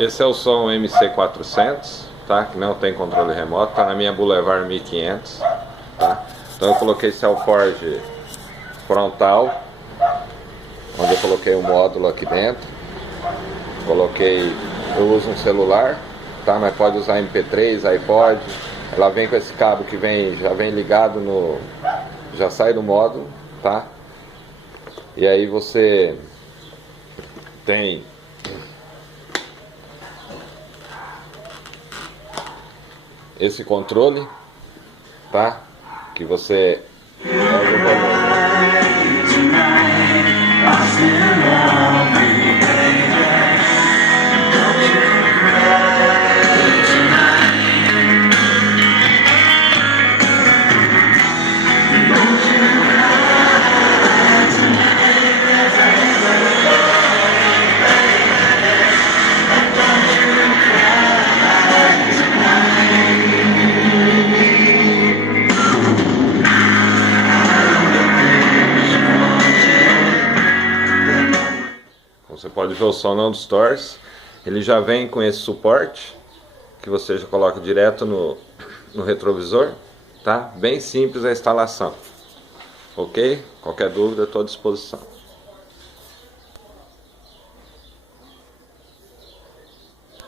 Esse é o som MC400, tá? Que não tem controle remoto, tá na minha Boulevard 1500, tá? Então eu coloquei esse alforge frontal, onde eu coloquei o módulo aqui dentro. Eu uso um celular, tá? Mas pode usar MP3, iPod. Ela vem com esse cabo que já vem ligado já sai do módulo, tá? E aí você tem esse controle, tá? Que você Você pode ver o som não distorce. Ele já vem com esse suporte que você já coloca direto no retrovisor, tá? Bem simples a instalação. Ok? Qualquer dúvida, estou à disposição.